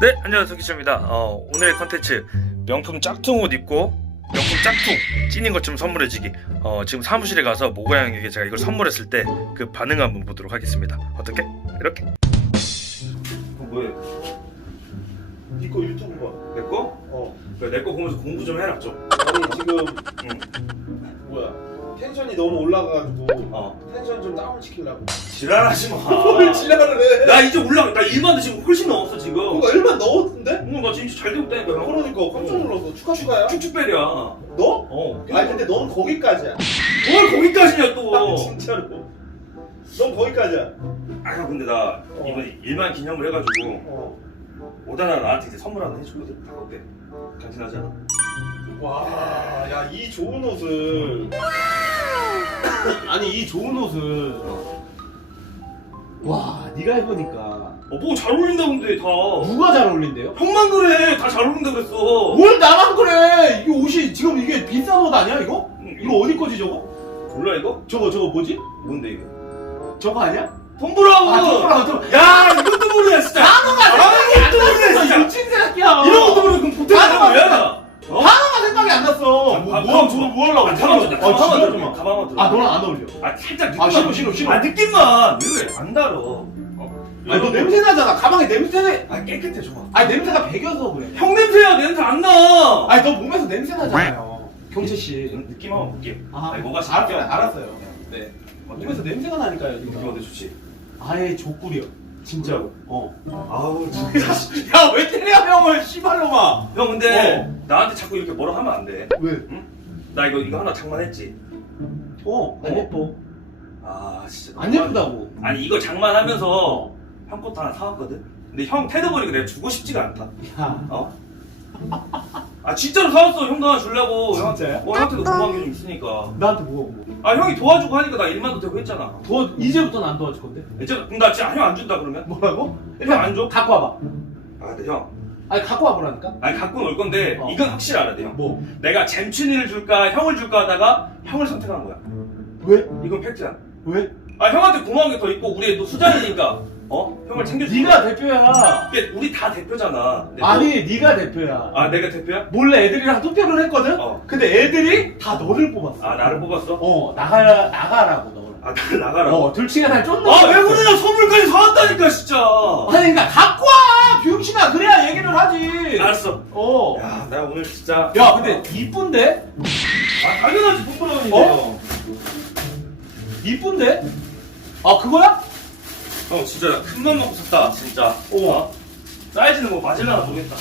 네, 안녕하세요. 기자입니다. 어, 오늘의 컨텐츠 명품 짝퉁 옷 입고 명품 짝퉁 찐인 것처럼 선물해주기. 어, 지금 사무실에 가서 모가양에게 제가 이걸 선물했을 때 그 반응 한번 보도록 하겠습니다. 어떻게? 이렇게. 어, 뭐해? 니거 유튜브 봐. 내 거? 어. 내거 보면서 공부 좀 해라 좀. 아니 지금 응. 텐션이 너무 올라가가지고 어. 텐션 좀 다운 시키려고. 지랄하지 마. 뭘 지랄을 해? 나 이제 올라. 나 일반도 지금 훨씬 넘었어 지금. 그거 얼마 넣었는데? 오늘 나 지금 잘 되고 있다니까. 형. 그러니까 깜짝 놀랐어. 추가 추가야? 쭉쭉배리야. 어. 너? 아니 근데 넌 거기까지야. 뭘 거기까지냐 또. 아, 진짜로. 넌 거기까지야. 아형 근데 나 이번에 일만 기념을 해가지고 어. 옷 하나 나한테 이제 선물 하나 해줬거든. 다 어때? 간지나지 않아? 와, 야 이 좋은 옷을. 아니 이 좋은 옷을. 와, 네가 해보니까 어, 뭐잘 어울린다 근데 다. 누가 잘 어울린대요? 형만 그래. 다 잘 어울린다 그랬어. 뭘 나만 그래? 이게 옷이 지금 이게 비싼 옷 아니야 이거? 응, 이거 어디 거지 저거? 몰라 이거? 저거 저거 뭐지? 뭔데 이거? 저거 아니야? 톰브라운. 아 저거랑 저거. 야 이것도 모르냐 진짜. 이것도 모르냐 났어. 진짜. 미친 새끼야. 이런 것도 모르고 그럼 보태는 거야. 어? 단어가 생각이 안 났어. 뭐, 아, 뭐, 아, 뭐, 뭐 하려고? 아, 가방만 줘. 아, 가방만 진짜 들어. 좀. 가방만 들어. 아, 너랑 안 어울려. 아 살짝 아, 느낌만. 싫어, 싫어, 싫어. 아 느낌만. 왜? 안 달어. 어? 아니, 너 냄새 나잖아. 가방에 냄새. 아 깨끗해 좋아. 아니, 냄새가 배겨서 그래. 형 냄새야 내 냄새 안 나. 아니, 너 몸에서 냄새 나잖아요. 경채 씨. 느낌 한번 볼게. 아, 아니, 뭐가 알았어요. 진짜- 알았어요. 네. 몸에서 냄새가 나니까요, 느낌 지금. 어때 좋지? 아예 족구려. 진짜로. 어. 아우 진짜. 야, 왜 때려, 형을, 씨발로마. 형 근데 나한테 자꾸 이렇게 뭐라 하면 안 돼. 왜? 나 이거 이거 하나 장만했지. 어, 안 어. 예뻐. 아 진짜. 안 너무 예쁘다고. 아니 이거 장만하면서 형 것도 하나 사왔거든. 근데 형 태도 보니까 내가 주고 싶지가 않다. 야. 어? 아 진짜로 사왔어. 형도 하나 주려고. 진짜야? 형, 어, 형한테도 고마운 게 좀 있으니까. 나한테 뭐가 뭐? 아 형이 도와주고 하니까 나 일만도 되고 했잖아. 도와, 이제부터는 안 도와줄 건데? 이제 그럼 나 진짜 형안 준다 그러면? 뭐라고? 형 안 줘? 갖고 와봐. 아 근데 형. 아니, 갖고 와보라니까? 아니 갖고 올 건데 어. 이건 확실히 알아야 돼 형. 뭐? 내가 잼춘이를 줄까 형을 줄까 하다가 형을 선택한 거야. 왜? 이건 팩트야. 왜? 아 형한테 고마운 게 더 있고 우리 또 수장이니까 어 형을 챙겨줄 네가 대표야. 이게 우리 다 대표잖아. 근데 아니, 네가 대표야. 너- 아 내가 대표야? 몰래 애들이랑 투표를 했거든? 어. 근데 애들이 다 너를 뽑았어. 아 나를 뽑았어? 어, 나가, 나가라고, 너를. 아 나를 나가라. 어, 둘 중에 하나 쫓는 아왜 그러냐 선물까지 사왔다니까 진짜. 아니, 그러니까 갖고 와! 병신아, 그래야 얘기를 하지. 알았어. 어. 야나 오늘 진짜. 야, 근데 이쁜데? 아 당연하지 톰브라운인데. 어? 이쁜데? 아, 그거야? 형 진짜 나 큰맘 먹고 샀다 진짜. 어. 사이즈는 뭐 맞을려나 모르겠다.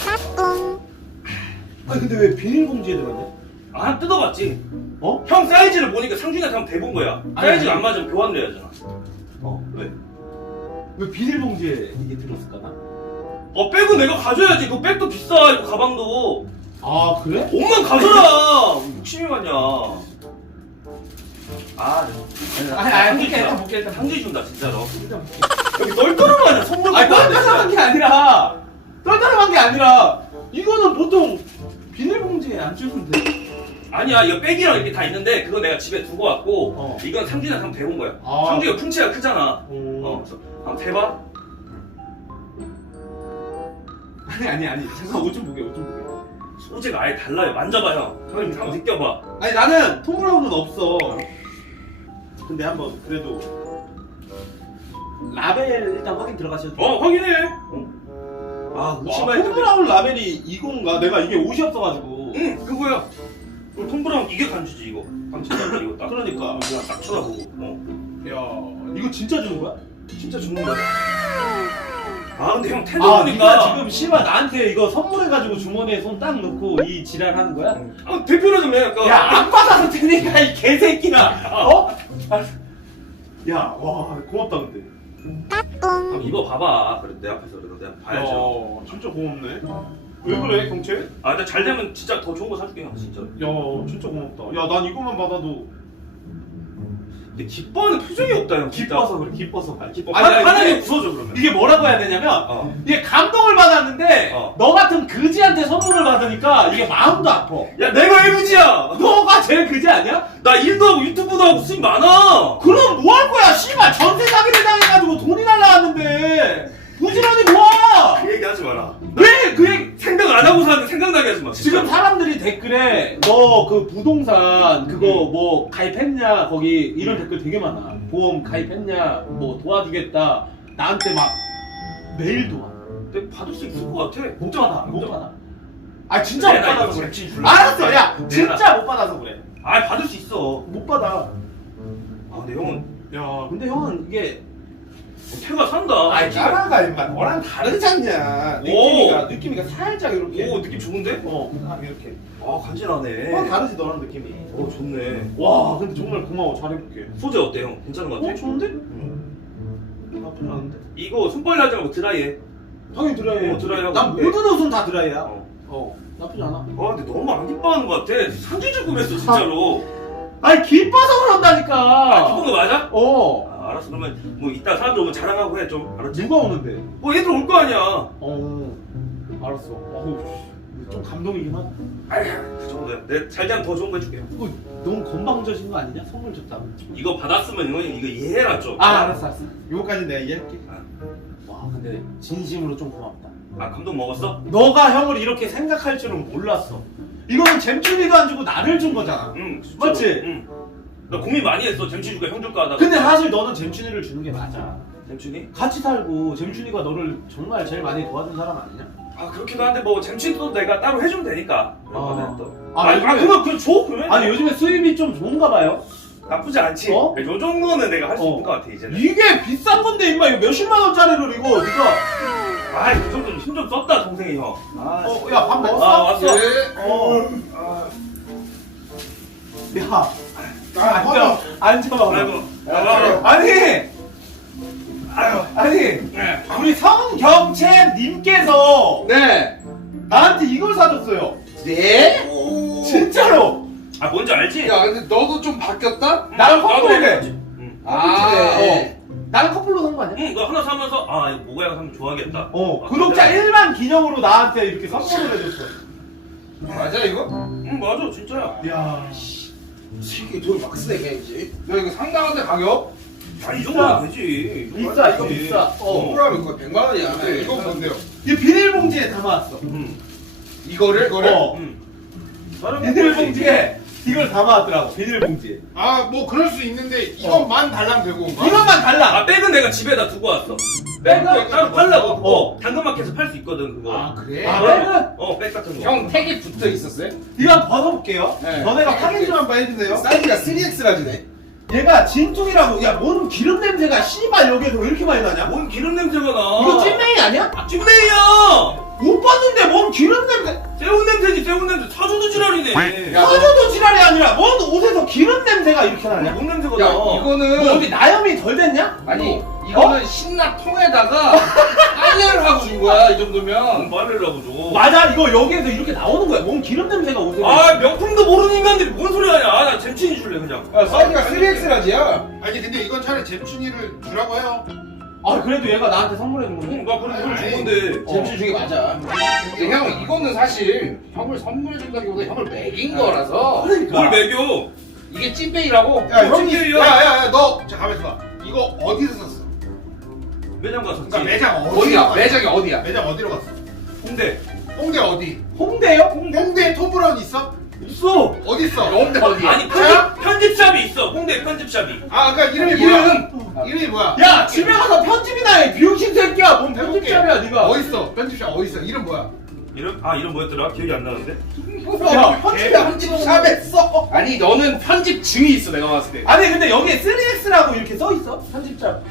아니, 근데 왜 비닐봉지에 들어갔냐? 아 뜯어봤지. 어? 형 사이즈를 보니까 상준이한테 한번 대본 거야. 아니, 사이즈가 아니. 안 맞으면 교환을 해야잖아. 어 왜? 왜 비닐봉지에 이게 들었을까 나? 어 백은 내가 가져야지. 그 백도 비싸 이거 가방도. 아, 그래? 옷만 가져라. 욕심이 많냐. 아, 아니, 아니, 볼게, 일단 볼게, 일단 상준이 준다 진짜로. 일단 볼게. 여기 아니야 선물. 아니, 받고 떨떠름한 게 아니라, 떨떠름한 게 아니라, 이거는 보통 비닐봉지에 안 주면 돼. 아니야 이거 백이랑 이렇게 다 있는데 그거 내가 집에 두고 왔고 어. 이건 상준이한테 한번 대본 거야. 아. 상준이가 풍치가 크잖아. 어. 어, 그래서 한번 대봐. 아니, 아니, 아니. 잠깐 옷 좀 보게, 옷 좀 보게. 소재가 아예 달라요. 만져봐 형. 형 한번 느껴봐. 아니, 나는 톰브라운은 없어. 근데 한번, 그래도. 라벨 일단 확인 들어가셔도 돼요. 어 확인해. 어. 아 와, 의심할 때. 톰브라운 라벨이 이건가? 내가 이게 옷이 없어가지고. 응 그거야. 그럼 톰브라운 이게 간주지 이거. 간주지 이거 딱. 그러니까. 그냥 딱 쳐다보고. 어. 야, 이거 진짜 주는 거야? 진짜 주는 거야. 아 근데 형 태도 아, 보니까. 네가 지금 씨발 나한테 이거 선물해가지고 주머니에 손 딱 넣고 이 지랄 하는 거야? 아 대표로 좀 해. 약간. 야, 안 받아도 되니까 이 개새끼야. 어? 야, 와, 고맙다 근데. 한번 입어봐봐. 그래 내 앞에서 그래도 내가 봐야죠. 어, 진짜 고맙네. 왜 그래, 경채? 아 근데 잘 되면 진짜 더 좋은 거 사줄게 형 진짜. 야, 진짜 고맙다. 야, 난 이것만 받아도 근데 기뻐하는 표정이 없다 형. 진짜. 기뻐서 그래, 기뻐서. 아, 기뻐. 아니, 화- 아니, 화나게 이게- 웃어줘 그러면. 이게 뭐라고 해야 되냐면 어. 이게 감동을 받았는데 어. 너 같은 그지한테 선물을 받으니까 이게 마음도 아파. 야 내가 해무지야. 너가 제일 그지 아니야? 나 일도 하고 유튜브도 하고 수입 많아. 그럼 뭐 할 거야? 씨발 전세 사기를 당해가지고 돈이 날라왔는데 부지런히 모아. 그 얘기 하지 마라. 왜 그 얘기 생각 안 하고 하지 마. 지금. 사람들이 댓글에 너 그 부동산 그거 뭐 가입했냐 거기 이런 댓글 되게 많아 보험 가입했냐 뭐 도와주겠다 나한테 막 메일도 와 근데 받을 수 있을 것 같아. 못 받아 못 받아 아 진짜 못 내가 받아서 그래 줄라. 알았어 야. 진짜 못 받아서 그래 아 받을 수 있어. 못 받아 아 근데 형은 야 근데 형은 이게 태가 산다. 아이 짜라가 임마 너랑 다르지 않냐 느낌이가 느낌이가 살짝 이렇게 오 느낌 좋은데? 어 아, 이렇게 아 간지나네. 어 다르지 너랑 느낌이 오 좋네. 와 근데 정말 고마워 잘해볼게 소재 어때 형? 괜찮은 것 같아? 어 좋은데? 응. 나쁘지 않은데 이거 손빨래 하지 말고 드라이해. 당연히 드라이해 어, 드라이하고 난 해. 모든 옷은 다 드라이야 어. 어 나쁘지 않아 아 근데 너무 안 기뻐하는 것 같아. 상징적 구매했어 진짜로. 아니 기뻐서 아 그런다니까 기쁜 거 맞아? 어 아, 알았어 그러면 뭐 이따 사람들 오면 자랑하고 해 좀 알았지? 누가 오는데 뭐 얘들 올 거 아니야. 어 알았어 어우 씨, 좀 감동이긴 하다 아휴 그 정도야. 내가 잘 되면 더 좋은 거 해줄게. 이거 너무 건방져진 거 아니냐 선물 줬다고 이거 받았으면 형이 이거 이해해라 좀. 아 알았어 알았어 요거까지 내가 이해할게. 와 근데 진심으로 좀 고맙다 아 감동 먹었어? 너가 형을 이렇게 생각할 줄은 몰랐어 이거는 잼준이도 안 주고 나를 준 거잖아 응. 진짜로. 맞지? 응. 나 고민 많이 했어. 잼치 줄까 형 줄까 하다가. 근데 사실 너는 잼준이를 주는 게 맞아 잼춘이? 같이 살고 잼준이가 너를 정말 제일 많이 도와준 사람 아니냐? 아 그렇기도 한데 뭐 잼춘이도 내가 따로 해주면 되니까. 아. 또. 아, 아, 아, 요즘에- 그거 그거 줘 그러면. 아니 요즘에 수입이 좀 좋은가 봐요 나쁘지 않지. 어? 요 정도는 내가 할 수 어. 있는 것 같아 이제는. 이게 비싼 건데 임마 이거 몇십만 원짜리를 이거 네가 아, 이 정도는 힘좀 썼다 동생이 형. 아, 어, 야밥 먹었어? 아, 왔어. 어. 아, 야 아, 앉아 앉아 아이고. 아이고. 아니 아유. 아니 네. 우리 성경채님께서 네. 나한테 이걸 사줬어요 네? 진짜로 아, 뭔지 알지? 야, 근데 너도 좀 바뀌었다? 나랑 나도 커플이래. 응. 아, 어. 나랑 커플로 산 거 아니야? 응, 이거 하나 사면서 아, 이거 모가양 사면 좋아하겠다. 어 아, 구독자 근데- 1만 기념으로 나한테 이렇게 선물을 해줬어 맞아, 이거? 응, 맞아, 진짜야. 야 이게 돈막 쓰네, 걔지. 야, 이거 상당한데, 가격? 아, 이 비싸. 정도면 되지. 이 정도면 비싸 이거 되지. 비싸 어 억울하면 이거 100만 원이야. 네, 이거 뭔데요? 이 비닐봉지에 담아왔어 응, 이거를? 이거를? 어 응. 비닐봉지에 이걸 담아왔더라고 비닐봉지에 아 뭐 그럴 수 있는데 이것만 달랑 들고 온 거야? 이것만 달라 아, 백은 내가 집에다 두고 왔어. 백은? 따로 팔라고. 어. 어, 당근마켓에서 팔 수 있거든, 그거. 아, 그래? 아 백은? 어, 백 같은 거. 형 택이 붙어 있었어요? 이거 한번 벗어볼게요 네. 너네가 확인 좀 한번 해주세요 사이즈가 3X라지네. 얘가 진퉁이라고 야 뭔 기름 냄새가 씨발 여기에서 왜 이렇게 많이 나냐? 뭔 기름 냄새가 나. 이거 찐맹이 아니야? 아, 찐메이야! 못 봤는데 뭔 기름 냄새 새우 냄새지, 새우 냄새. 사주도 지랄이네. 야, 너- 사줘도 지랄이 아니라 뭔 옷에서 기름 냄새가 이렇게 나냐? 뭔 냄새가 야, 나. 뭐 이거는. 어디 나염이 덜 됐냐? 아니, 이거는 신라 통에다가 빨래를 하고 준 거야, 이 정도면. 말을 하고 줘. 맞아 이거 여기에서 이렇게 나오는 거야 뭔 기름 냄새가 옷에 아 명품도 모르는 인간들이 뭔 소리 하냐 아, 나 잼친이 줄래 그냥 야, 사이즈가 3X라지야. 아니 근데 이건 차라리 잼춘이를 주라고 해요 아 그래도 얘가 나한테 선물해준 건데 응, 나 그래도 준 아이, 건데 어. 잼수 중에 맞아. 근데 형, 이거는 사실 형을 선물해준다기보다 형을 먹인 거라서. 그러니까 뭘 매겨 이게 찐빼이라고? 야뭐 형이 찐이에요? 야야 야 너 자, 가만 있어 봐 이거 어디서 샀어? 매장 갔었지 그러니까 매장 어디로 어디야? 매장이 어디야? 매장 어디로 갔어? 홍대 홍대 어디? 홍대요? 홍대 토브라운 있어? 있어 어디 있어? 홍대 어디야? 아니 편집, 편집샵이 있어 홍대 편집샵이 아 그러니까 이름이 뭐야? 이름! 이름이 뭐야? 야 집에 가서 편집이나 해 비용신 새끼야 뭔 해볼게. 편집샵이야 니가 어디 있어? 편집샵 어디 있어? 이름 뭐야? 이름? 아 이름 뭐였더라? 기억이 안 나는데 야 편집이야 편집샵에 써. 아니 너는 편집 증이 있어 내가 봤을 때. 아니 근데 여기에 3X라고 이렇게 써있어 편집샵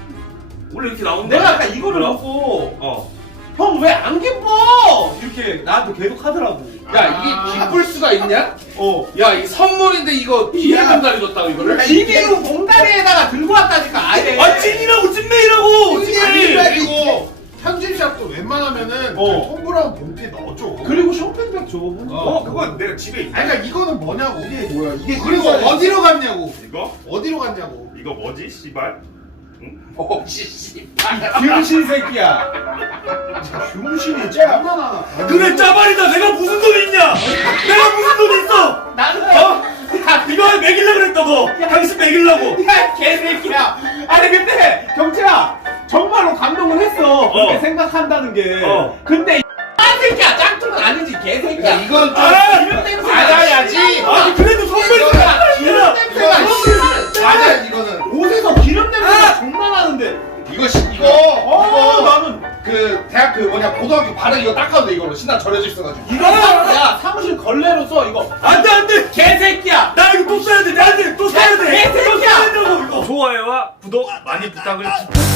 원래 이렇게 나온다 내가 아까 이거를 뭐야? 보고 어 형 왜 안 기뻐 이렇게 나한테 계속 하더라고 야 이게 기쁠 수가 있냐? 어 야 이 선물인데 이거 비닐 야. 봉다리 줬다고 이거를? 비비로 봉다리에다가 들고 왔다니까 아예 아 찐이라고 찐메이라고 아니 찐메이 그리고 편집샵도 웬만하면은 어. 그 토브라운 봉투에 넣어줘 그리고 쇼핑백 줘어 그거 내가 집에 있다 아니 그러니까 이거는 뭐냐고 이게 뭐야? 이게 그리고 어디로 갔냐고 이거? 어디로 갔냐고 이거 뭐지 씨발? 어 씨씨. 비용신 새끼야 비용신이 짱나나 그래 짜발이다 내가 무슨 돈 있냐 내가 무슨 돈 있어 나는 어? 이거 매길라 그랬다 너 당신 매길라고 야 개새끼야 아니 근데 경채야 정말로 감동을 했어. 그렇게 어. 생각한다는 게. 어. 근데 이 새끼야 짱뚱은 아니지 개새끼야. 야, 이건 좀 아, 대학 그 뭐냐 고등학교 바닥 이거 닦아도 돼 이걸로 신나 절여져 있어가지고. 이거 야 사무실 걸레로 써 이거. 안돼 안돼 개새끼야. 나 이거 또 써야 돼 나한테 또 써야 돼 야, 개새끼야! 또 써야 된다고 이거 좋아요와 구독 많이 부탁을.